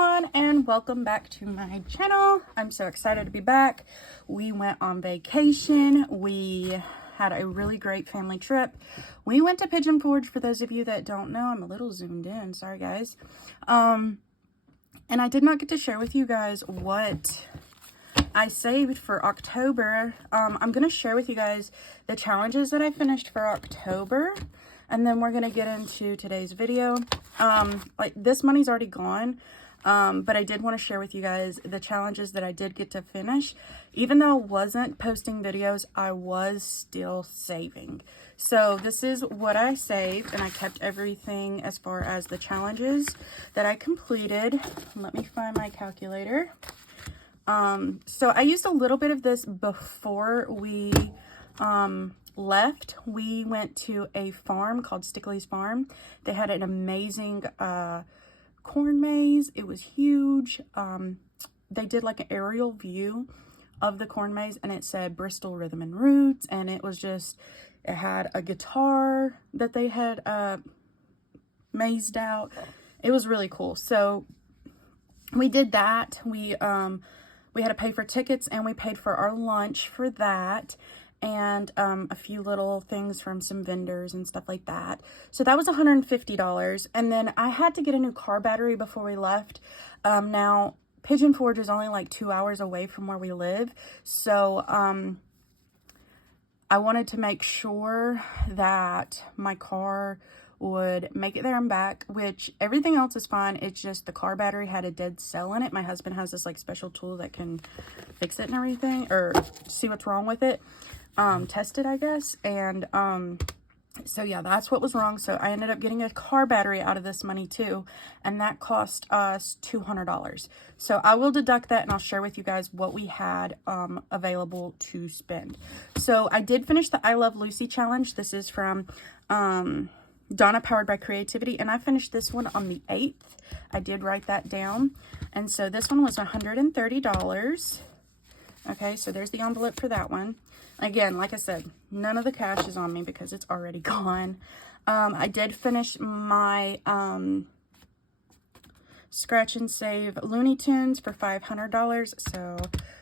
everyone, and welcome back to my channel. I'm so excited to be back. We went on vacation. We had a really great family trip. We went to Pigeon Forge. For those of you that don't know, I'm a little zoomed in, sorry guys. And I did not get to share with you guys what I saved for October. I'm going to share with you guys the challenges that I finished for October, and then we're going to get into today's video. Like, this money's already gone, but I did want to share with you guys the challenges that I did get to finish. Even though I wasn't posting videos, I was still saving. So this is what I saved, and I kept everything as far as the challenges that I completed. Let me find my calculator. So I used a little bit of this before we left. We went to a farm called Stickley's Farm. They had an amazing corn maze. It was huge. They did like an aerial view of the corn maze, and it said Bristol Rhythm and Roots, and it was just, it had a guitar that they had mazed out. It was really cool. So we did that. We had to pay for tickets, and we paid for our lunch for that, and a few little things from some vendors and stuff like that. So that was $150. And then I had to get a new car battery before we left. Now Pigeon Forge is only like 2 hours away from where we live. So I wanted to make sure that my car would make it there and back, which everything else is fine. It's just the car battery had a dead cell in it. My husband has this like special tool that can fix it and everything, or see what's wrong with it, test it, I guess. And so yeah, that's what was wrong. So I ended up getting a car battery out of this money too, and that cost us $200. So I will deduct that, and I'll share with you guys what we had available to spend. So I did finish the I Love Lucy challenge. This is from Donna Powered by Creativity, and I finished this one on the 8th. I did write that down, and so this one was $130. Okay, so there's the envelope for that one. Again, like I said, none of the cash is on me because it's already gone. I did finish my scratch and save Looney Tunes for $500, so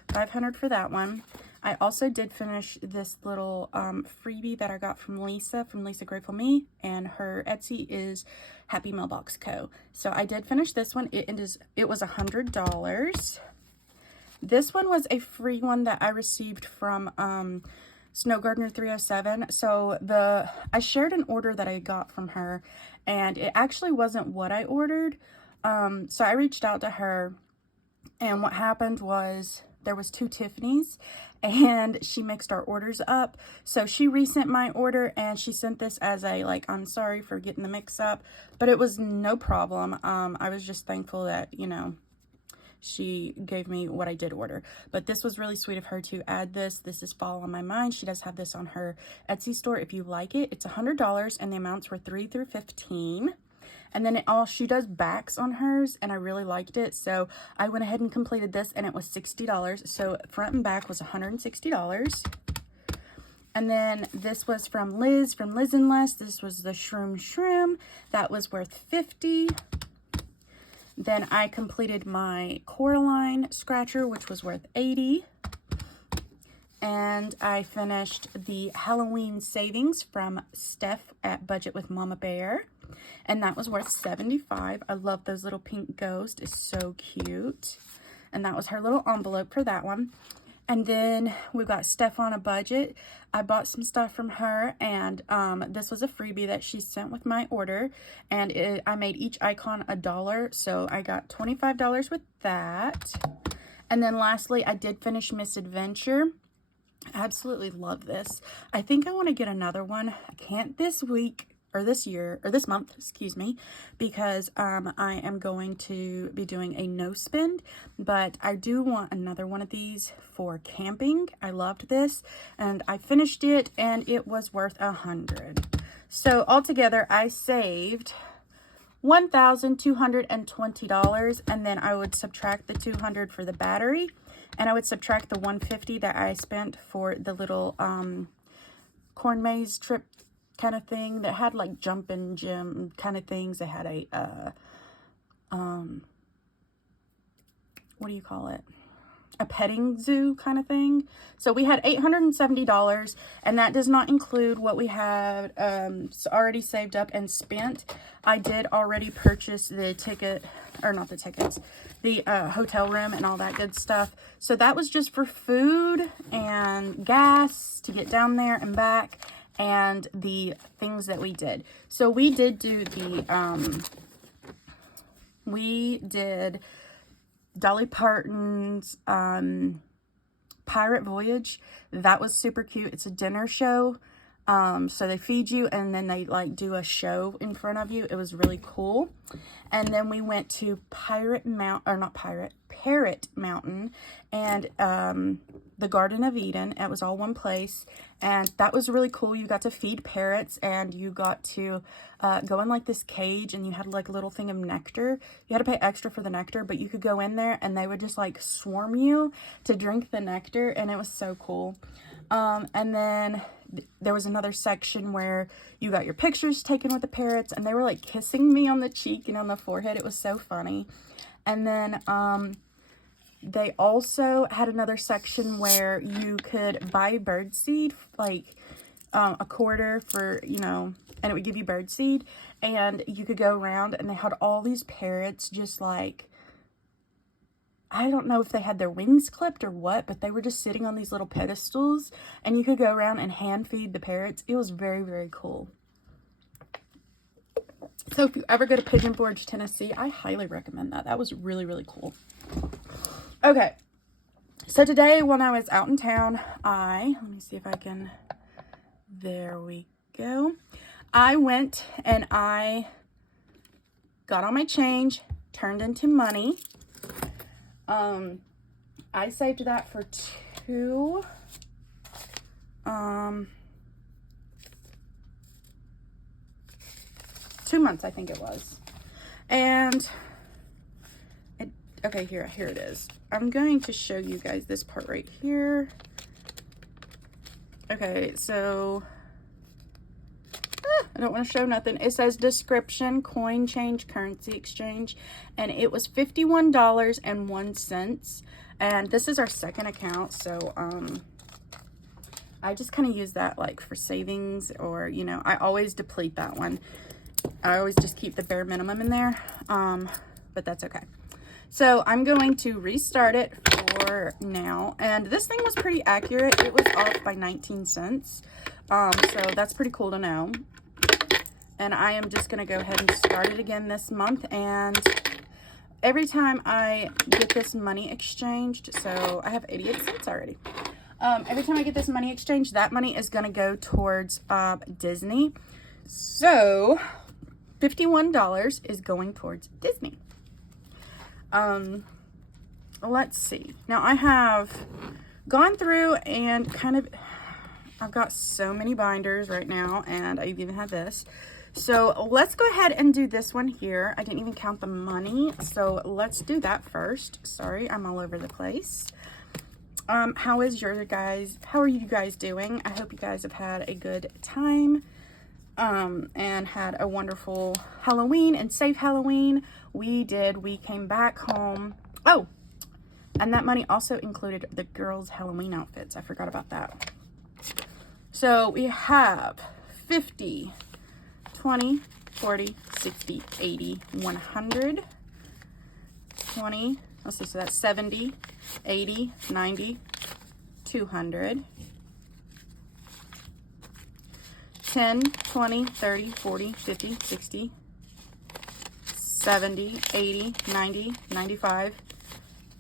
$500 for that one. I also did finish this little freebie that I got from Lisa Grateful Me, and her Etsy is Happy Mailbox Co. So I did finish this one. It was $100. This one was a free one that I received from Snow Gardener 307. So I shared an order that I got from her, and it actually wasn't what I ordered. So I reached out to her, and what happened was there was 2 Tiffany's, and she mixed our orders up. So she resent my order, and she sent this as a, like, I'm sorry for getting the mix up, but it was no problem. I was just thankful that, you know, she gave me what I did order. But this was really sweet of her to add this. This is Fall on My Mind. She does have this on her Etsy store if you like it. It's $100, and the amounts were 3 through 15. And then she does backs on hers, and I really liked it. So I went ahead and completed this, and it was $60. So front and back was $160. And then this was from Liz and Les. This was the Shroom. That was worth $50. Then I completed my Coraline scratcher, which was worth $80. And I finished the Halloween savings from Steph at Budget with Mama Bear, and that was worth $75. I love those little pink ghosts. It's so cute. And that was her little envelope for that one. And then we got Steph on a Budget. I bought some stuff from her, and this was a freebie that she sent with my order, and I made each icon $1, so I got $25 with that. And then lastly, I did finish Miss Adventure. I absolutely love this. I think I want to get another one. I can't this week, or this month, excuse me, because I am going to be doing a no spend, but I do want another one of these for camping. I loved this, and I finished it, and it was worth $100. So altogether, I saved $1,220, and then I would subtract the $200 for the battery, and I would subtract the $150 that I spent for the little corn maze trip kind of thing that had like jumping gym kind of things. It had a, what do you call it? A petting zoo kind of thing. So we had $870, and that does not include what we had already saved up and spent. I did already purchase the ticket, or not the tickets, the hotel room and all that good stuff. So that was just for food and gas to get down there and back, and the things that we did. So we did do the Dolly Parton's Pirate Voyage. That was super cute. It's a dinner show. So they feed you and then they like do a show in front of you. It was really cool. And then we went to Parrot Mountain and the Garden of Eden. It was all one place, and that was really cool. You got to feed parrots, and you got to go in like this cage, and you had like a little thing of nectar. You had to pay extra for the nectar, but you could go in there and they would just like swarm you to drink the nectar, and it was so cool. And then there was another section where you got your pictures taken with the parrots, and they were like kissing me on the cheek and on the forehead. It was so funny. And then they also had another section where you could buy bird seed, like a quarter for, you know, and it would give you bird seed, and you could go around, and they had all these parrots just like, I don't know if they had their wings clipped or what, but they were just sitting on these little pedestals, and you could go around and hand feed the parrots. It was very, very cool. So if you ever go to Pigeon Forge, Tennessee, I highly recommend that. That was really, really cool. Okay. So today when I was out in town, let me see if I can, there we go. I went and I got all my change, turned into money. I saved that for 2 months, I think it was. And okay, here it is. I'm going to show you guys this part right here. Okay, so I don't want to show nothing. It says description, coin change, currency exchange, and it was $51.01. And this is our second account, so I just kind of use that like for savings, or you know, I always deplete that one. I always just keep the bare minimum in there, but that's okay. So I'm going to restart it for now, and this thing was pretty accurate. It was off by 19 cents, so that's pretty cool to know. And I am just going to go ahead and start it again this month, and every time I get this money exchanged, so I have 88 cents already. Every time I get this money exchanged, that money is going to go towards Disney. So $51 is going towards Disney. Let's see. Now I have gone through and I've got so many binders right now, and I even have this. So let's go ahead and do this one here. I didn't even count the money, so let's do that first. Sorry, I'm all over the place. How are you guys doing? I hope you guys have had a good time, and had a wonderful Halloween and safe Halloween. We came back home. Oh, and that money also included the girls' Halloween outfits. I forgot about that. So we have 50, 20, 40, 60, 80, 100, 20, let's see, so that's 70, 80, 90, 200, 10, 20, 30, 40, 50, 60, 70, 80, 90, 95,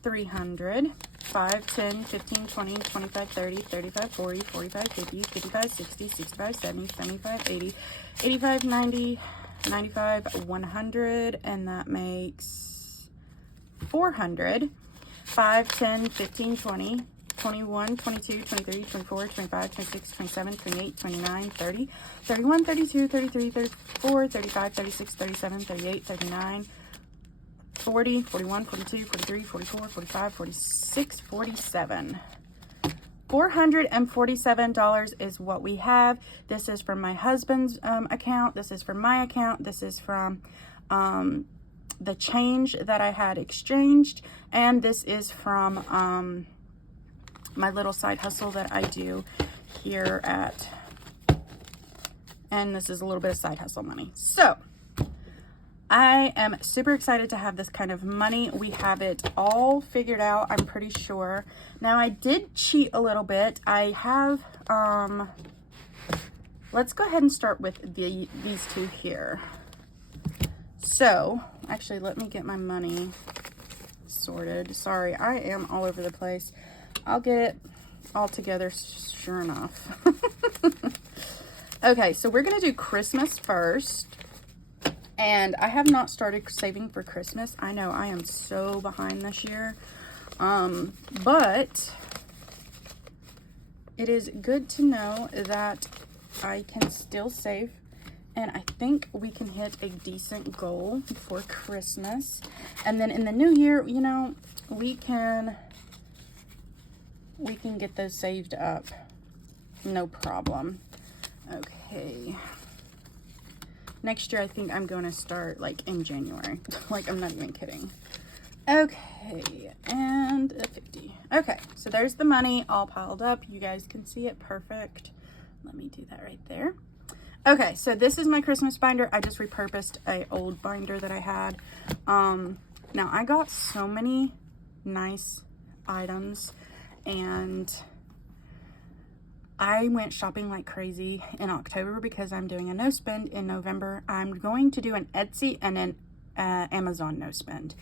300, 5, 10, 15, 20, 25, 30, 35, 40, 45, 50, 55, 60, 65, 70, 75, 80, 85, 90, 95, 100, and that makes 400. 5, 10, 15, 20, 21, 22, 23, 24, 25, 26, 27, 28, 29, 30, 31, 32, 33, 34, 35, 36, 37, 38, 39, 40, 41, 42, 43, 44, 45, 46, 47. $447 is what we have. This is from my husband's account. This is from my account. This is from the change that I had exchanged, and this is from my little side hustle that I do here at, and this is a little bit of side hustle money. So I am super excited to have this kind of money. We have it all figured out, I'm pretty sure. Now, I did cheat a little bit. I have, let's go ahead and start with these two here. So, actually, let me get my money sorted. Sorry, I am all over the place. I'll get it all together, sure enough. Okay, so we're going to do Christmas first. And I have not started saving for Christmas. I know I am so behind this year. But it is good to know that I can still save. And I think we can hit a decent goal for Christmas. And then in the new year, you know, we can get those saved up. No problem. Okay. Next year, I think I'm going to start, like, in January. Like, I'm not even kidding. Okay, and 50. Okay, so there's the money all piled up. You guys can see it perfect. Let me do that right there. Okay, so this is my Christmas binder. I just repurposed an old binder that I had. Now, I got so many nice items, and I went shopping like crazy in October because I'm doing a no spend in November. I'm going to do an Etsy and an Amazon no spend.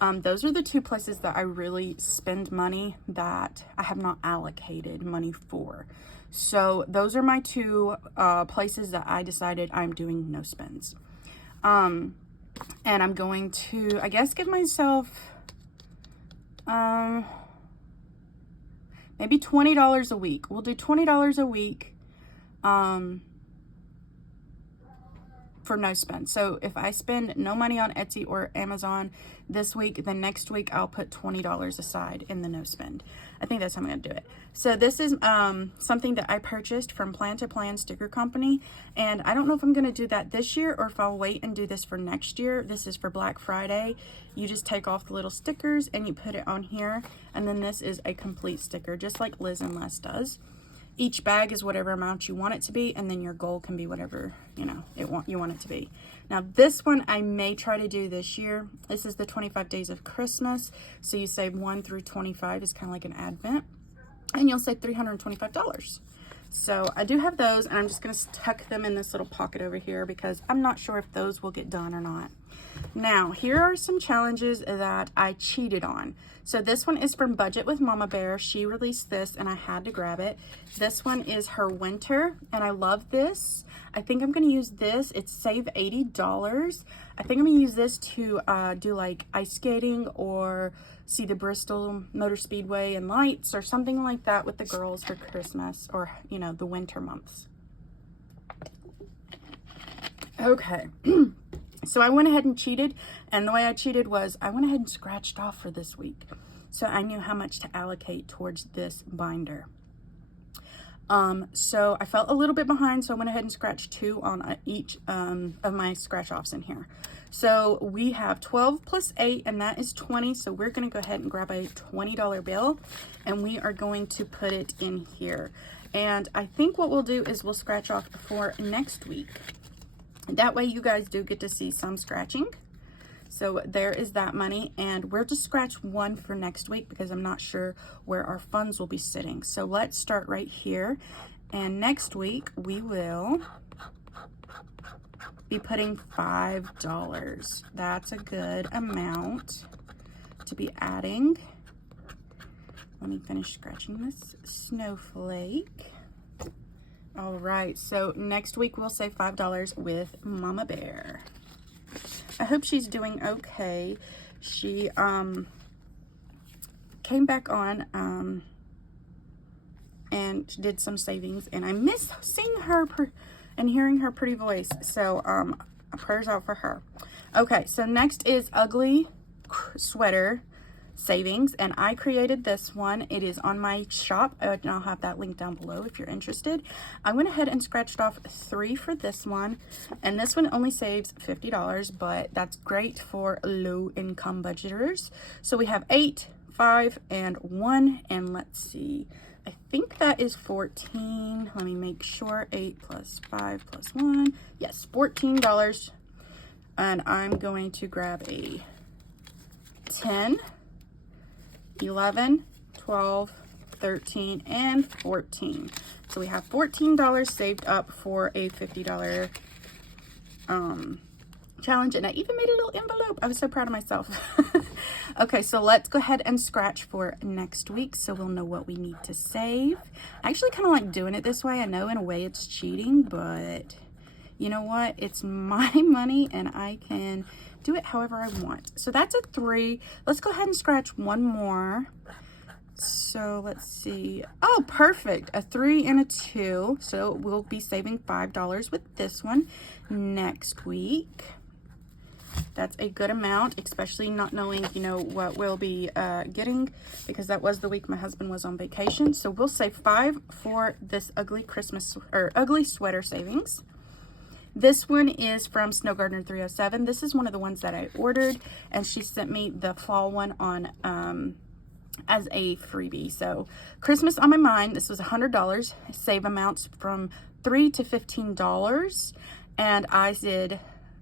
Those are the two places that I really spend money that I have not allocated money for. So those are my two places that I decided I'm doing no spends. And I'm going to, I guess, give myself maybe $20 a week. We'll do $20 a week for no spend. So if I spend no money on Etsy or Amazon this week, then next week I'll put $20 aside in the no spend. I think that's how I'm going to do it. So this is something that I purchased from Plan to Plan Sticker Company, and I don't know if I'm going to do that this year or if I'll wait and do this for next year. This is for Black Friday. You just take off the little stickers and you put it on here, and then this is a complete sticker, just like Liz and Les does. Each bag is whatever amount you want it to be, and then your goal can be whatever, you know, you want it to be. Now, this one I may try to do this year. This is the 25 days of Christmas. So you save 1 through 25 is kind of like an advent, and you'll save $325. So I do have those, and I'm just going to tuck them in this little pocket over here because I'm not sure if those will get done or not. Now, here are some challenges that I cheated on. So this one is from Budget with Mama Bear. She released this, and I had to grab it. This one is her winter, and I love this. I think I'm going to use this. It's save $80. I think I'm going to use this to do like ice skating or see the Bristol Motor Speedway and lights or something like that with the girls for Christmas or, you know, the winter months. Okay. So I went ahead and cheated, and the way I cheated was I went ahead and scratched off for this week. So I knew how much to allocate towards this binder. So I felt a little bit behind, so I went ahead and scratched 2 on each of my scratch offs in here. So we have 12 plus 8, and that is 20. So we're going to go ahead and grab a $20 bill, and we are going to put it in here. And I think what we'll do is we'll scratch off for next week. That way you guys do get to see some scratching. So there is that money, and we'll just scratch 1 for next week because I'm not sure where our funds will be sitting. So let's start right here, and next week we will be putting $5. That's a good amount to be adding. Let me finish scratching this snowflake. All right, so next week we'll save $5 with Mama Bear. I hope she's doing okay. She came back on and did some savings, and I miss seeing her and hearing her pretty voice. So prayers out for her. Okay, so next is Ugly Sweater savings, and I created this one. It is on my shop, and I'll have that link down below if you're interested. I went ahead and scratched off 3 for this one, and this one only saves $50, but that's great for low income budgeters. So we have 8, 5, and 1, and let's see, I think that is 14. Let me make sure. 8 plus 5 plus 1. Yes, $14. And I'm going to grab a 10, 11, 12, 13, and 14. So we have $14 saved up for a $50 challenge, and I even made a little envelope. I was so proud of myself. Okay, so let's go ahead and scratch for next week so we'll know what we need to save. I actually kind of like doing it this way. I know in a way it's cheating, but you know what? It's my money and I can do it however I want. So that's a 3. Let's go ahead and scratch one more. So let's see. Oh, perfect. A 3 and a 2. So we'll be saving $5 with this one next week. That's a good amount, especially not knowing, you know, what we'll be getting, because that was the week my husband was on vacation. So we'll save 5 for this ugly Christmas or ugly sweater savings. This one is from Snow Gardener 307. This is one of the ones that I ordered, and she sent me the fall one on as a freebie. So Christmas on my mind. This was $100. Save amounts from $3 to $15, and I did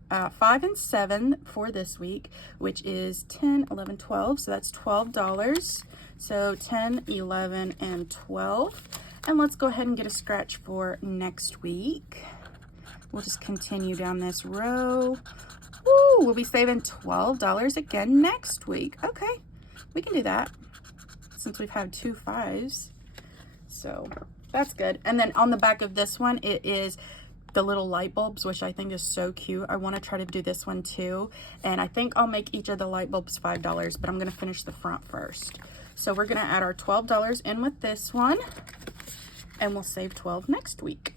5 and 7 for this week, which is 10, 11, 12. So that's $12. So 10, 11, and 12. And let's go ahead and get a scratch for next week. We'll just continue down this row. Ooh, we'll be saving $12 again next week. Okay, we can do that since we've had 2 5s. So that's good. And then on the back of this one, it is the little light bulbs, which I think is so cute. I want to try to do this one too. And I think I'll make each of the light bulbs $5, but I'm going to finish the front first. So we're going to add our $12 in with this one, and we'll save $12 next week.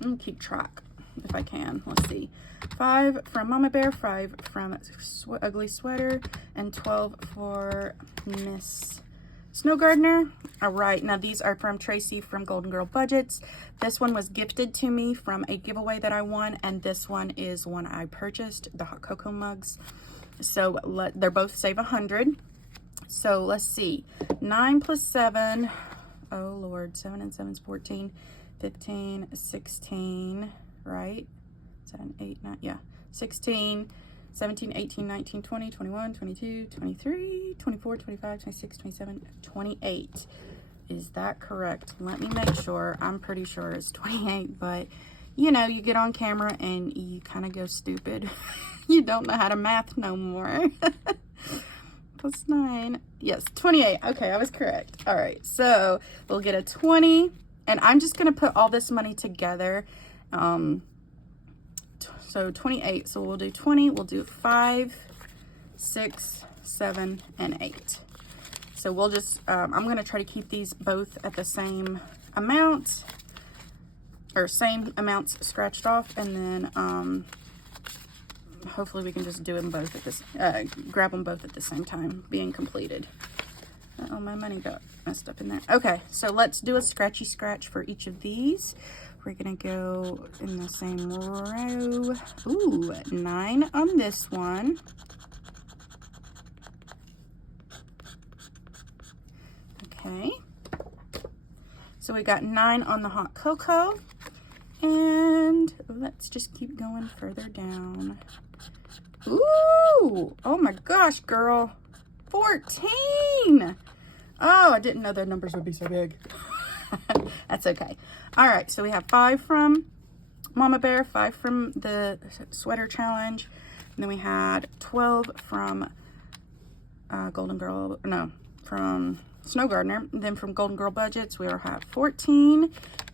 I'm gonna keep track if I can. Let's see. 5 from Mama Bear, 5 from Ugly Sweater, and 12 for Miss Snow Gardener. All right, now these are from Tracy from Golden Girl Budgets. This one was gifted to me from a giveaway that I won, and this one is one I purchased, the hot cocoa mugs. So they're both save 100. So let's see. 9 plus 7. Oh Lord, 7 and 7 is 14. 15, 16, right? 7, 8, 9, yeah. 16, 17, 18, 19, 20, 21, 22, 23, 24, 25, 26, 27, 28. Is that correct? Let me make sure. I'm pretty sure it's 28, but you know, you get on camera and you kind of go stupid. You don't know how to math no more. Plus 9. Yes, 28. Okay, I was correct. All right, so we'll get a 20. And I'm just going to put all this money together. So 28. So we'll do 20. We'll do 5, 6, 7, and 8. So we'll just, I'm going to try to keep these both at the same amount. Or same amounts scratched off. And then hopefully we can just do them both at this, grab them both at the same time being completed. Uh-oh, my money got messed up in there. Okay, so let's do a scratchy scratch for each of these. We're gonna go in the same row. Ooh, 9 on this one. Okay. So we got 9 on the hot cocoa. And let's just keep going further down. Ooh, oh my gosh, girl. 14. Oh, I didn't know the numbers would be so big. That's okay. All right, so we have 5 from Mama Bear, 5 from the sweater challenge, and then we had 12 from from Snow Gardener. And then from Golden Girl Budgets, we have 14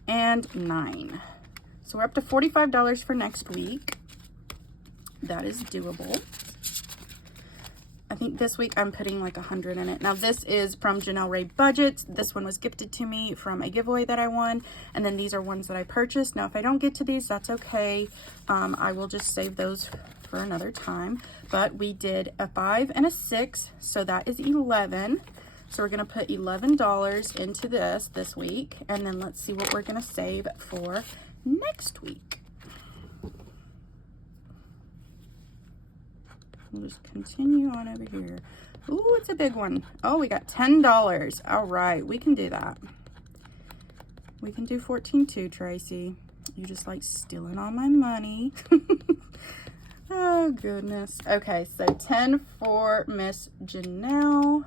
and 9. So we're up to $45 for next week. That is doable. I think this week I'm putting like 100 in it. Now this is from Janelle Ray Budgets. This one was gifted to me from a giveaway that I won. And then these are ones that I purchased. Now if I don't get to these, that's okay. I will just save those for another time. But we did a 5 and a 6, so that is 11. So we're going to put $11 into this week, and then let's see what we're going to save for next week. We'll just continue on over here. Ooh, it's a big one. Oh, we got $10. All right, we can do that. We can do 14 too, Tracy. You just like stealing all my money. Oh, goodness. Okay, so 10 for Miss Janelle.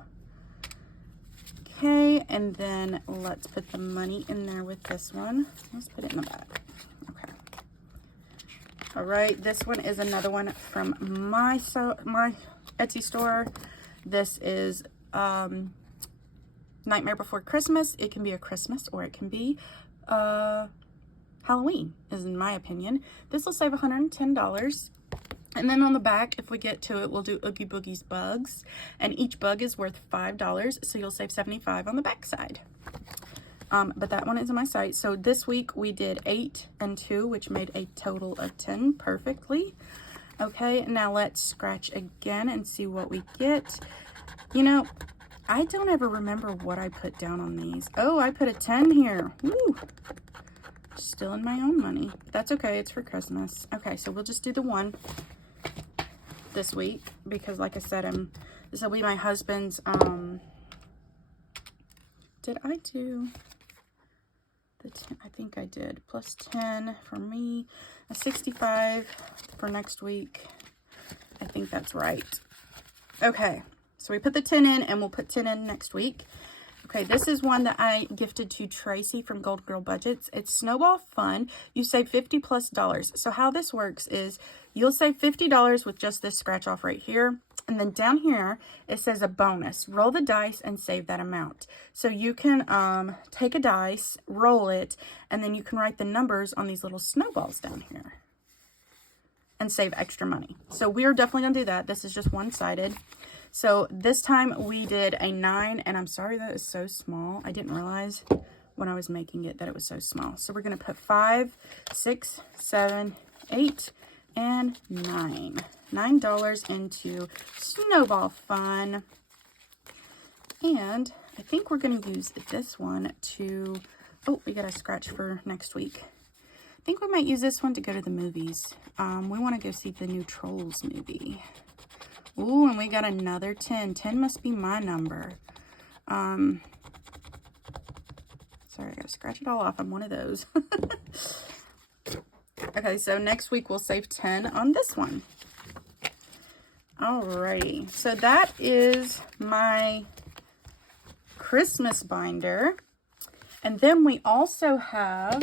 Okay, and then let's put the money in there with this one. Let's put it in the back. Okay. All right, this one is another one from my Etsy store. This is Nightmare Before Christmas. It can be a Christmas or it can be Halloween, is in my opinion. This will save $110. And then on the back, if we get to it, we'll do Oogie Boogie's bugs. And each bug is worth $5, so you'll save $75 on the back side. But that one is on my site. So this week we did 8 and 2, which made a total of 10 perfectly. Okay, now let's scratch again and see what we get. You know, I don't ever remember what I put down on these. Oh, I put a 10 here. Woo! Still in my own money. That's okay, it's for Christmas. Okay, so we'll just do the one this week because, like I said, this will be my husband's. Did I do the 10? I think I did. Plus 10 for me, a 65 for next week. I think that's right. Okay, so we put the 10 in, and we'll put 10 in next week. Okay, this is one that I gifted to Tracy from Gold Girl Budgets. It's Snowball Fun. You save $50+. So how this works is you'll save $50 with just this scratch off right here. And then down here, it says a bonus. Roll the dice and save that amount. So you can take a dice, roll it, and then you can write the numbers on these little snowballs down here and save extra money. So we are definitely going to do that. This is just one-sided. So this time we did a 9, and I'm sorry that is so small. I didn't realize when I was making it that it was so small. So we're going to put 5, 6, 7, 8, and 9. $9 into Snowball Fun. And I think we're going to use this one to, oh, we got a scratch for next week. I think we might use this one to go to the movies. We want to go see the new Trolls movie. Ooh, and we got another 10. 10 must be my number. Sorry, I gotta scratch it all off. I'm one of those. Okay, so next week we'll save 10 on this one. Alrighty, so that is my Christmas binder. And then we also have,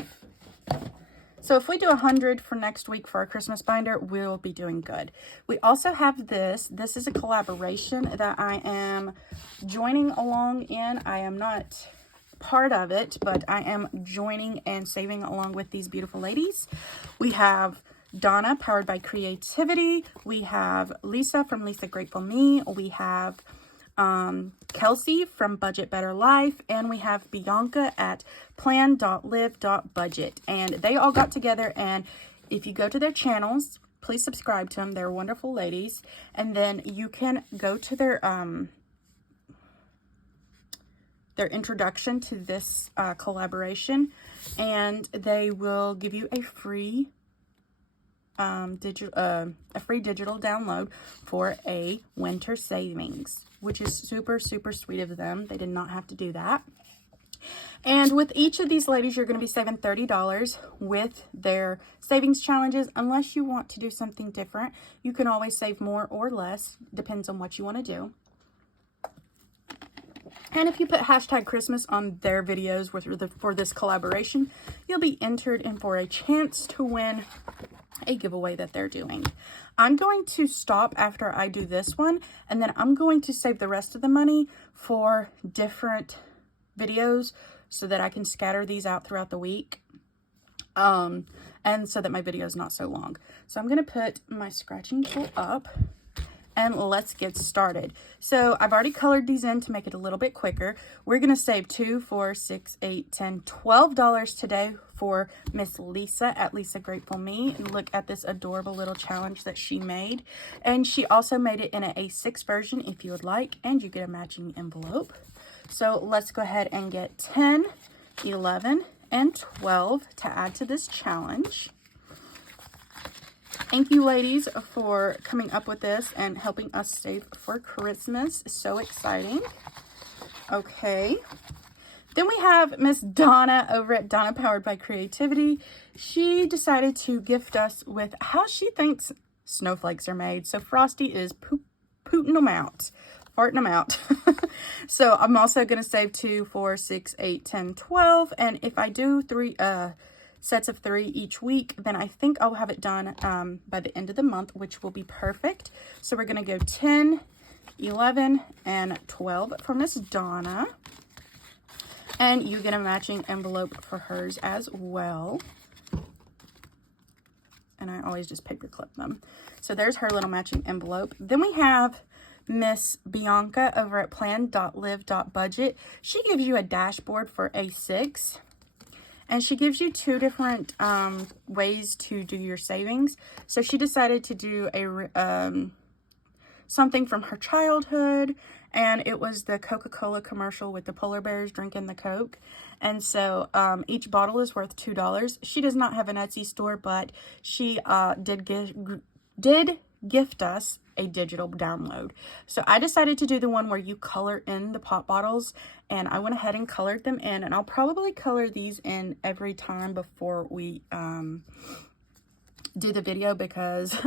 so if we do 100 for next week for our Christmas binder, we'll be doing good. We also have this. This is a collaboration that I am joining along in. I am not part of it, but I am joining and saving along with these beautiful ladies. We have Donna, Powered by Creativity. We have Lisa from Lisa Grateful Me. We have Kelsey from Budget Better Life, and we have Bianca at plan.live.budget, and they all got together, and if you go to their channels, please subscribe to them. They're wonderful ladies. And then you can go to their introduction to this collaboration, and they will give you a free digital download for a winter savings, which is super, super sweet of them. They did not have to do that. And with each of these ladies, you're going to be saving $30 with their savings challenges. Unless you want to do something different, you can always save more or less. Depends on what you want to do. And if you put hashtag Christmas on their videos for this collaboration, you'll be entered in for a chance to win a giveaway that they're doing. I'm going to stop after I do this one, and then I'm going to save the rest of the money for different videos so that I can scatter these out throughout the week, and so that my video is not so long. So I'm going to put my scratching tool up, and let's get started. So I've already colored these in to make it a little bit quicker. We're going to save $2, $4, $6, $8, $10, $12 today for Miss Lisa at Lisa Grateful Me. And look at this adorable little challenge that she made. And she also made it in an A6 version if you would like, and you get a matching envelope. So let's go ahead and get 10, 11, and 12 to add to this challenge. Thank you, ladies, for coming up with this and helping us save for Christmas. So exciting. Okay. Then we have Miss Donna over at Donna Powered by Creativity. She decided to gift us with how she thinks snowflakes are made. So Frosty is pooting them out. Farting them out. So I'm also going to save 2, 4, 6, 8, 10, 12. And if I do sets of 3 each week, then I think I'll have it done by the end of the month, which will be perfect. So we're going to go 10, 11, and 12 for Miss Donna. And you get a matching envelope for hers as well. And I always just paper clip them. So there's her little matching envelope. Then we have Miss Bianca over at plan.live.budget. She gives you a dashboard for A6. And she gives you 2 different ways to do your savings. So she decided to do a something from her childhood. And it was the Coca-Cola commercial with the polar bears drinking the Coke. And so each bottle is worth $2. She does not have an Etsy store, but she did gift us a digital download. So I decided to do the one where you color in the pop bottles, and I went ahead and colored them in, and I'll probably color these in every time before we do the video, because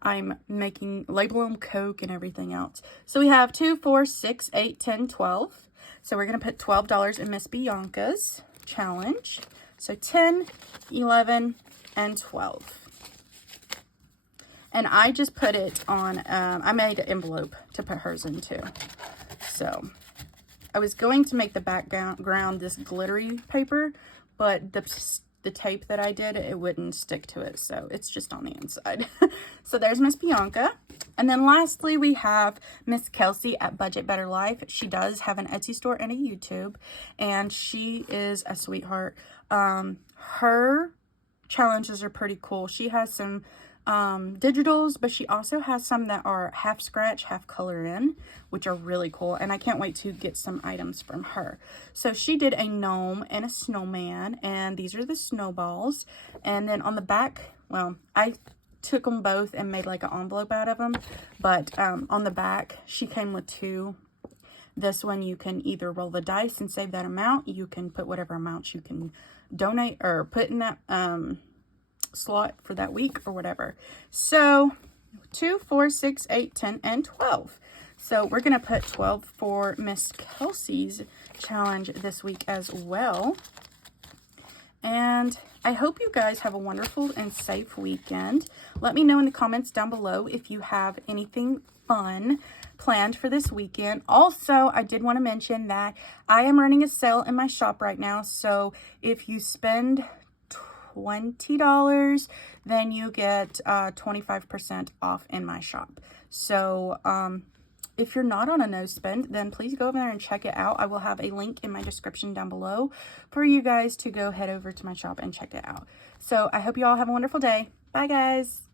I'm label them Coke and everything else. So we have 2, 4, 6, 8, 10, 12. So we're going to put $12 in Miss Bianca's challenge. So 10, 11, and 12. And I just put it on, I made an envelope to put hers into. So I was going to make the background this glittery paper, but the tape that I did, it wouldn't stick to it. So it's just on the inside. So there's Miss Bianca. And then lastly, we have Miss Kelsey at Budget Better Life. She does have an Etsy store and a YouTube, and she is a sweetheart. Her challenges are pretty cool. She has some digitals, but she also has some that are half scratch, half color in, which are really cool, and I can't wait to get some items from her. So she did a gnome and a snowman, and these are the snowballs. And then on the back, well, I took them both and made like an envelope out of them, but on the back she came with 2. This one you can either roll the dice and save that amount. You can put whatever amounts you can donate or put in that slot for that week or whatever. So 2, 4, 6, 8, 10, and 12. So we're going to put 12 for Miss Kelsey's challenge this week as well. And I hope you guys have a wonderful and safe weekend. Let me know in the comments down below if you have anything fun planned for this weekend. Also, I did want to mention that I am running a sale in my shop right now. So if you spend $20, then you get 25% off in my shop. So if you're not on a no spend, then please go over there and check it out. I will have a link in my description down below for you guys to go head over to my shop and check it out. So I hope you all have a wonderful day. Bye, guys.